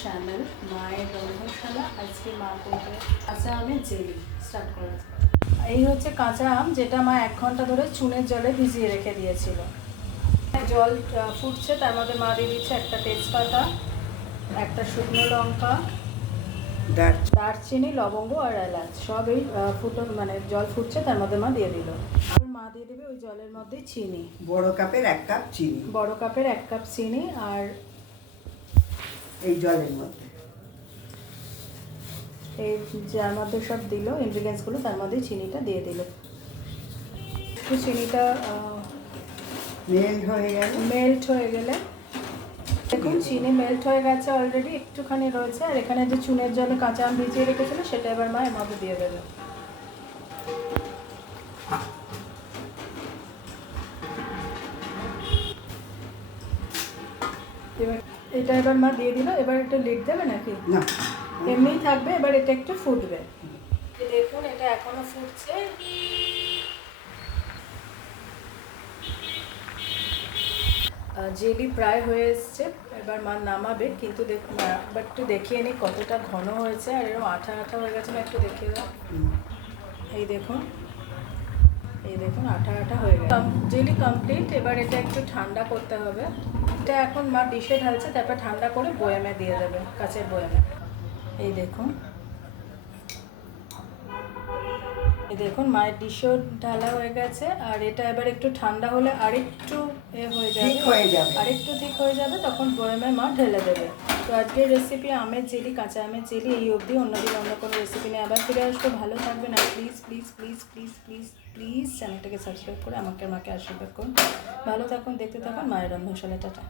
Channel মায়ের রন্ধনশালা। আজকে মা করবে কাঁচা আমের জেলি স্টার্ট করেছে। এই হচ্ছে কাঁচা আম, যেটা মা 1 ঘন্টা ধরে চুনের জলে ভিজিয়ে রেখে দিয়েছিল। জল ফুটছে, তার মধ্যে মা দিয়ে দিচ্ছে একটা তেজপাতা, একটা শুকনো লঙ্কা, দারচিনি, লবঙ্গ আর এলাচ। সব এই মানে জল ফুটছে, তার মধ্যে মা দিয়ে দিল। মা দিয়ে দেবে ওই জলের মধ্যে চিনি, বড় কাপের 1 কাপ চিনি, বড় কাপের 1 কাপ চিনি। আর এই জলের মধ্যে এই যার মধ্যে সব দিল ইনগ্রিডিয়েন্টসগুলো, তার মধ্যে চিনিটা দিয়ে দিল। একটু চিনিটা মেল্ট হয়ে গেলে দেখুন চিনি মেল্ট হয়ে গেছে অলরেডি, একটুখানি রয়েছে। আর এখানে যে চুনের জলে কাঁচা আম ভিজিয়ে রেখেছিল সেটা এবার মা এর মধ্যে দিয়ে দেবে। এবার এটা এবার মা দিয়ে দিল। এবার এটা লিড দেবে নাকি? না, এমনিই থাকবে। এবার এটা একটু ফুটবে। দেখুন এটা এখনো ফুটছে। জেলি প্রায় হয়ে এসছে, এবার মা নামাবে। কিন্তু দেখুন একবার একটু দেখিয়ে নিই কতটা ঘন হয়েছে, আর এরকম আঠা আঠা হয়ে গেছে না, একটু দেখিয়ে দাও। এই দেখুন, এই দেখুন আঠা আঠা হয়ে গেছে। Jelly complete. এবার এটা একটু ঠান্ডা করতে হবে। এটা এখন মা ডিশে ঢালছে, তারপর ঠান্ডা করে বয়ামে দিয়ে দেবে, কাঁচের বয়ামে। এই দেখুন, এই দেখুন মায়ের ডিশও ঢালা হয়ে গেছে। আর এটা এবার একটু ঠান্ডা হলে আরেকটু আরেকটু ঠিক হয়ে যাবে, তখন বয়ামে মা ঢেলে দেবে। তো আজকের রেসিপি আমের জেলি, কাঁচা আমের জেলি এই অবধি। অন্যদিন অন্য কোনো রেসিপি নিয়ে আবার ফিরে আসবো। ভালো থাকবেন। আর please please please please please please চ্যানেলটাকে সাবস্ক্রাইব করে আমাকে আশীর্বাদ করুন। ভালো থাকুন, দেখতে থাকুন মায়ের রন্ধনশালা। টাটা।